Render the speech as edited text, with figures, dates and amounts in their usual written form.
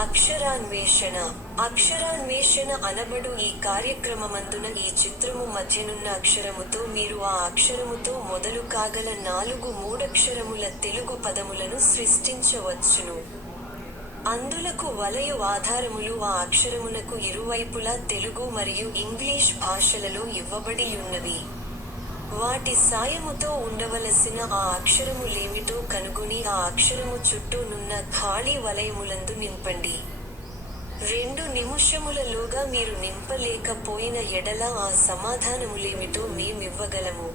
అక్షరాన్వేషణ. అక్షరాన్వేషణ అనబడు ఈ కార్యక్రమమందున ఈ చిత్రము మధ్యనున్న అక్షరముతో మీరు ఆ అక్షరముతో మొదలు కాగల 4 మూడక్షరముల తెలుగు పదములను సృష్టించవచ్చును. అందులకు వలయు ఆధారములు ఆ అక్షరమునకు ఇరువైపులా తెలుగు మరియు ఇంగ్లీష్ భాషలలో ఇవ్వబడియున్నవి. వాటి సాయముతో ఉండవలసిన ఆ అక్షరములేమిటో కనుగొని ఆ అక్షరము చుట్టూ నున్న ఖాళీ వలయములందు నింపండి. 2 నిముషములలోగా మీరు నింపలేక పోయిన ఎడల ఆ సమాధానములేమిటో మేమివ్వగలము.